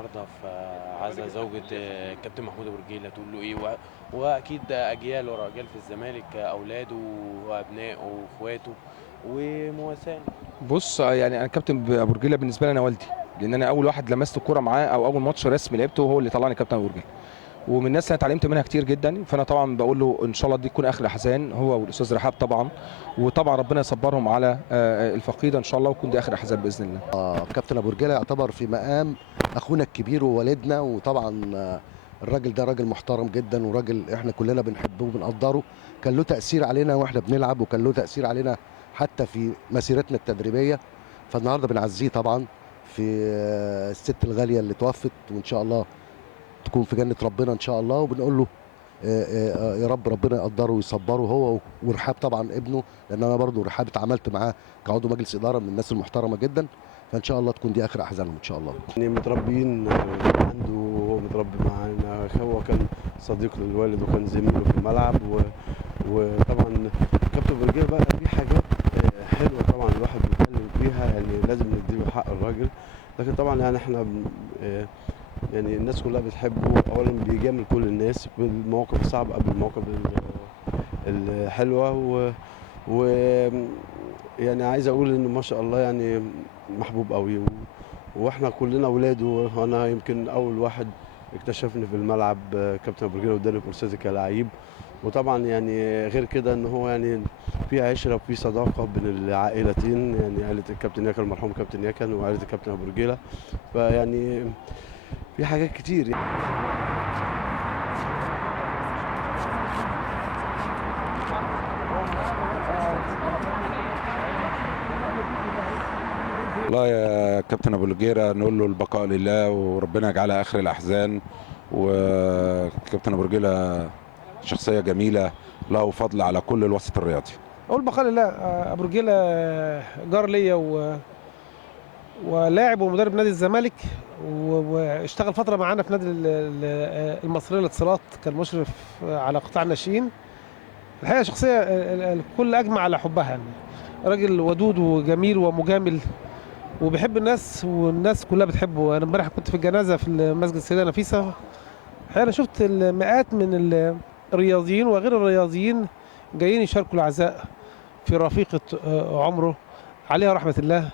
النهارده في عزا زوجة الكابتن محمود أبو رجيلة، تقول له إيه؟ وأكيد أجيال ورا أجيال في الزمالك، أولاده وأبنائه وإخواته ومواساة. بص، يعني انا كابتن ابو رجيله بالنسبه لي انا والدي، لان انا اول واحد لمست الكوره معاه او اول ماتش رسمي لعبته هو اللي طلعني كابتن ابو رجيله. ومن الناس اللي اتعلمت منها كتير جدا، فانا طبعا بقول له ان شاء الله دي تكون اخر احزان، هو والاستاذ رحاب طبعا. وطبعا ربنا يصبرهم على الفقيده ان شاء الله، ويكون دي اخر احزان باذن الله. كابتن ابو رجاله يعتبر في مقام اخونا الكبير ووالدنا، وطبعا الراجل ده راجل محترم جدا، وراجل احنا كلنا بنحبه وبنقدره. كان له تاثير علينا واحنا بنلعب، وكان له تاثير علينا حتى في مسيرتنا التدريبيه. فالنهارده بنعزيه طبعا في الست الغاليه اللي توفت، وان شاء الله تكون في جنه ربنا ان شاء الله. وبنقول له يا رب ربنا يقدره ويصبره هو ورحاب طبعا ابنه، لان انا برضو رحاب اتعاملت معاه كعضو مجلس اداره من الناس المحترمه جدا. فان شاء الله تكون دي اخر احزانهم ان شاء الله. يعني متربيين عنده، وهو متربي معانا. هو كان صديق للوالد وكان زميله في الملعب وطبعا كابتن برجيل بقى في حاجات حلوه طبعا الواحد بيتكلم فيها، يعني لازم نديله حق الراجل. لكن طبعا يعني احنا يعني الناس كلها بتحبه. اولا بيجامل كل الناس بالمواقف الصعبه قبل المواقف الحلوه و يعني عايز اقول انه ما شاء الله يعني محبوب قوي، واحنا كلنا اولاده. وانا يمكن اول واحد اكتشفني في الملعب كابتن ابو رجيله واداني فرصتي كلاعب. وطبعا يعني غير كده ان هو يعني في عشره وفي صداقه بين العائلتين، يعني عائله الكابتن ياكن المرحوم كابتن ياكن وعائله الكابتن ابو رجيله. فيعني في حاجات كتير يعني. والله يا كابتن ابو الجيره نقول له البقاء لله وربنا يجعلها اخر الاحزان. وكابتن ابو الجيره شخصيه جميله، له فضل على كل الوسط الرياضي. اقول بقاء لله. ابو رجيله جار ليا ولاعب ومدرب نادي الزمالك، واشتغل فتره معانا في نادي المصريه للاتصالات، كان مشرف على قطاع الناشئين. الحقيقه شخصيه الكل اجمع على حبها، يعني راجل ودود وجميل ومجامل وبيحب الناس، والناس كلها بتحبه. انا امبارح كنت في الجنازه في مسجد السيده نفيسه. الحقيقه انا شفت المئات من الرياضيين وغير الرياضيين جايين يشاركوا العزاء في رفيقه عمره عليها رحمه الله.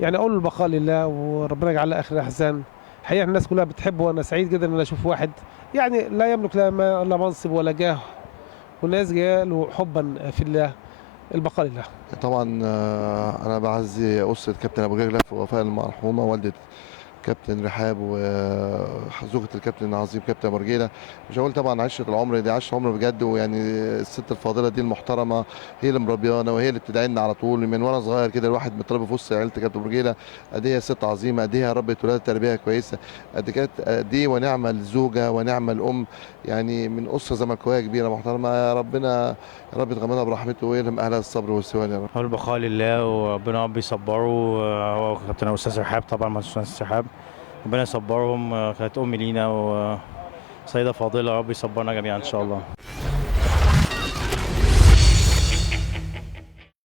يعني اقول البقاء لله وربنا يجعلها اخر احزان. الحقيقه الناس كلها بتحبه، وانا سعيد جدا ان انا اشوف واحد يعني لا يملك لا منصب ولا جاه، والناس جايه له حبا في الله. البقاء لله. طبعا انا بعزي اسره كابتن ابو جهله في وفاه المرحومه والده كابتن رحاب وزوجة الكابتن العظيم كابتن ابو رجيله. مش هقول طبعا عشره العمر، دي عشره عمر بجد. ويعني الست الفاضله دي المحترمه هي اللي مربيانا، وهي اللي بتدعي لنا على طول من وانا صغير كده. الواحد متربي في وسط عيله كابتن ابو رجيله. قد ايه ست عظيمه، قد ايه ربت ولاد تربيه كويسه، قد ايه ونعمه الزوجه ونعمه الام. يعني من اسره زملكاويه كبيره محترمه. يا ربنا يا رب يتغمدها برحمته ويلهم اهلها الصبر والسوان يا رب. هو البقاء لله وربنا رب يصبره. هو كابتن استاذ رحاب طبعا، مع استاذ رحاب ربنا يصبرهم. كانت ام لينا وسيده فاضله، رب يصبرنا جميعا ان شاء الله.